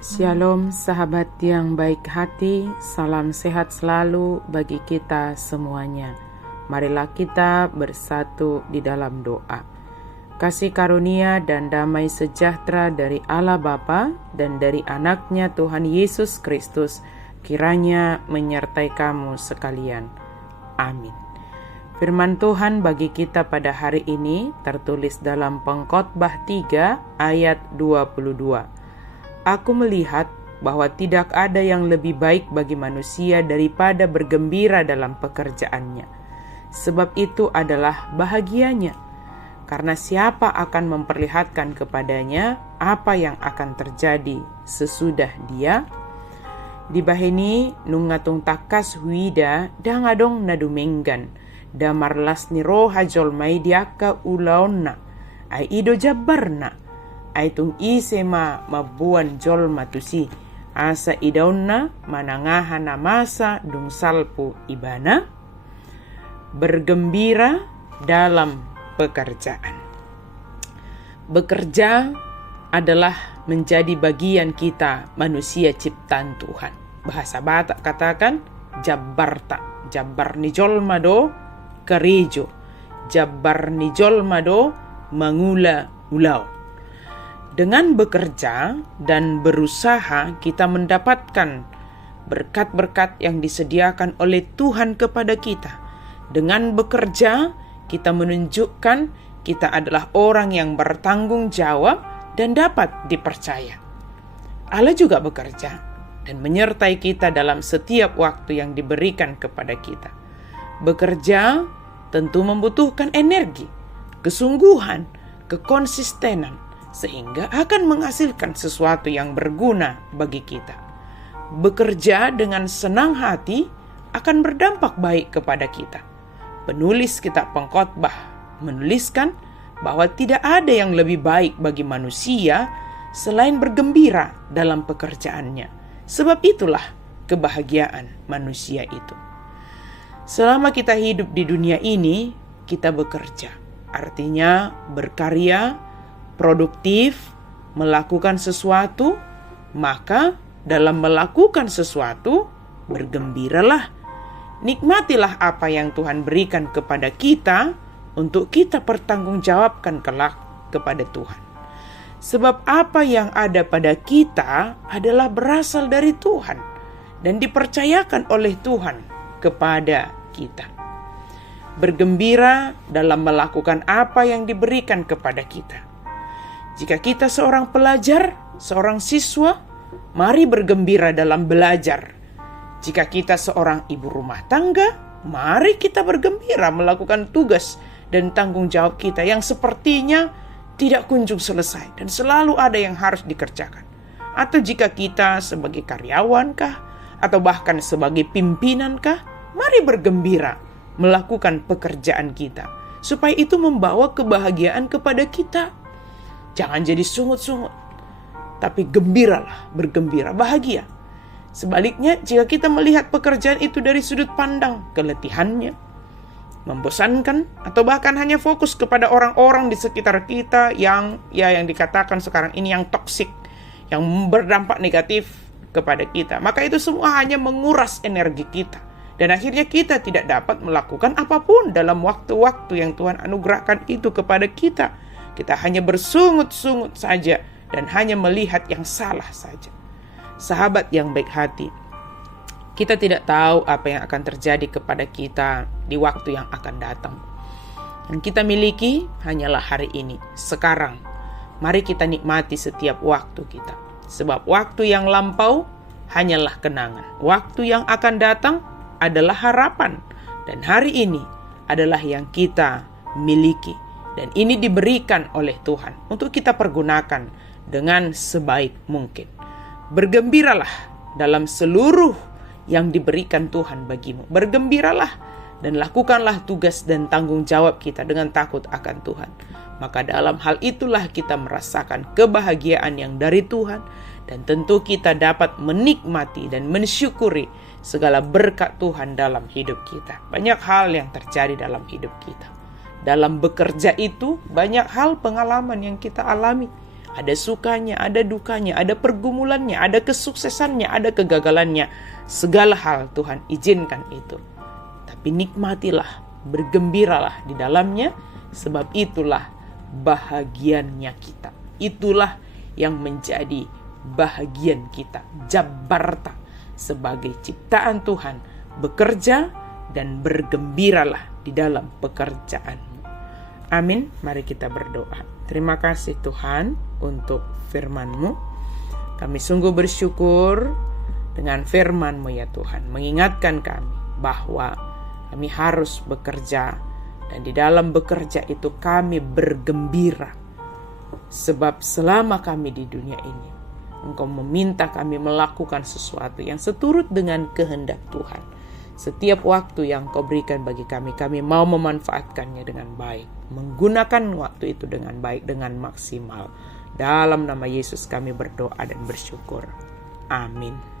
Shalom sahabat yang baik hati, salam sehat selalu bagi kita semuanya. Marilah kita bersatu di dalam doa. Kasih karunia dan damai sejahtera dari Allah Bapa dan dari anaknya Tuhan Yesus Kristus kiranya menyertai kamu sekalian. Amin. Firman Tuhan bagi kita pada hari ini tertulis dalam Pengkhotbah 3 ayat 22. Aku melihat bahwa tidak ada yang lebih baik bagi manusia daripada bergembira dalam pekerjaannya. Sebab itu adalah bahagianya. Karena siapa akan memperlihatkan kepadanya apa yang akan terjadi sesudah dia? Di bahini nungatung takas huida dangadong nadumenggan. Damarlas ni roha jolmai diaka ulaonna. Ai ido jabarna. Aitung isema mabuan jol matusi asa idauna manangahana masa dung salpu ibana. Bergembira dalam pekerjaan. Bekerja adalah menjadi bagian kita manusia ciptaan Tuhan. Bahasa Batak katakan jabarta, jabar ni jolma do kerejo, jabar ni jolma do mangula ulau. Dengan bekerja dan berusaha kita mendapatkan berkat-berkat yang disediakan oleh Tuhan kepada kita. Dengan bekerja kita menunjukkan kita adalah orang yang bertanggung jawab dan dapat dipercaya. Allah juga bekerja dan menyertai kita dalam setiap waktu yang diberikan kepada kita. Bekerja tentu membutuhkan energi, kesungguhan, kekonsistenan, sehingga akan menghasilkan sesuatu yang berguna bagi kita. Bekerja dengan senang hati akan berdampak baik kepada kita. Penulis kitab Pengkhotbah menuliskan bahwa tidak ada yang lebih baik bagi manusia selain bergembira dalam pekerjaannya. Sebab itulah kebahagiaan manusia itu. Selama kita hidup di dunia ini, kita bekerja. Artinya berkarya, produktif, melakukan sesuatu, maka dalam melakukan sesuatu, bergembiralah. Nikmatilah apa yang Tuhan berikan kepada kita untuk kita pertanggungjawabkan kelak kepada Tuhan. Sebab apa yang ada pada kita adalah berasal dari Tuhan dan dipercayakan oleh Tuhan kepada kita. Bergembira dalam melakukan apa yang diberikan kepada kita. Jika kita seorang pelajar, seorang siswa, mari bergembira dalam belajar. Jika kita seorang ibu rumah tangga, mari kita bergembira melakukan tugas dan tanggung jawab kita yang sepertinya tidak kunjung selesai dan selalu ada yang harus dikerjakan. Atau jika kita sebagai karyawankah, atau bahkan sebagai pimpinankah, mari bergembira melakukan pekerjaan kita, supaya itu membawa kebahagiaan kepada kita. Jangan jadi sungut-sungut, tapi gembiralah, bergembira, bahagia. Sebaliknya, jika kita melihat pekerjaan itu dari sudut pandang keletihannya, membosankan, atau bahkan hanya fokus kepada orang-orang di sekitar kita yang dikatakan sekarang ini yang toksik, yang berdampak negatif kepada kita, maka itu semua hanya menguras energi kita. Dan akhirnya kita tidak dapat melakukan apapun dalam waktu-waktu yang Tuhan anugerahkan itu kepada kita. Kita hanya bersungut-sungut saja dan hanya melihat yang salah saja. Sahabat yang baik hati, kita tidak tahu apa yang akan terjadi kepada kita di waktu yang akan datang. Yang kita miliki hanyalah hari ini, sekarang. Mari kita nikmati setiap waktu kita. Sebab waktu yang lampau hanyalah kenangan. Waktu yang akan datang adalah harapan. Dan hari ini adalah yang kita miliki. Dan ini diberikan oleh Tuhan untuk kita pergunakan dengan sebaik mungkin. Bergembiralah dalam seluruh yang diberikan Tuhan bagimu. Bergembiralah dan lakukanlah tugas dan tanggung jawab kita dengan takut akan Tuhan. Maka dalam hal itulah kita merasakan kebahagiaan yang dari Tuhan. Dan tentu kita dapat menikmati dan mensyukuri segala berkat Tuhan dalam hidup kita. Banyak hal yang terjadi dalam hidup kita. Dalam bekerja itu banyak hal pengalaman yang kita alami. Ada sukanya, ada dukanya, ada pergumulannya, ada kesuksesannya, ada kegagalannya. Segala hal Tuhan izinkan itu. Tapi nikmatilah, bergembiralah di dalamnya, sebab itulah bahagiannya kita. Itulah yang menjadi bahagian kita. Jabarta sebagai ciptaan Tuhan, bekerja dan bergembiralah di dalam pekerjaanmu. Amin. Mari kita berdoa. Terima kasih Tuhan untuk firman-Mu. Kami sungguh bersyukur dengan firman-Mu ya Tuhan. Mengingatkan kami bahwa kami harus bekerja. Dan di dalam bekerja itu kami bergembira. Sebab selama kami di dunia ini, Engkau meminta kami melakukan sesuatu yang seturut dengan kehendak Tuhan. Setiap waktu yang Kau berikan bagi kami mau memanfaatkannya dengan baik. Menggunakan waktu itu dengan baik, dengan maksimal. Dalam nama Yesus kami berdoa dan bersyukur. Amin.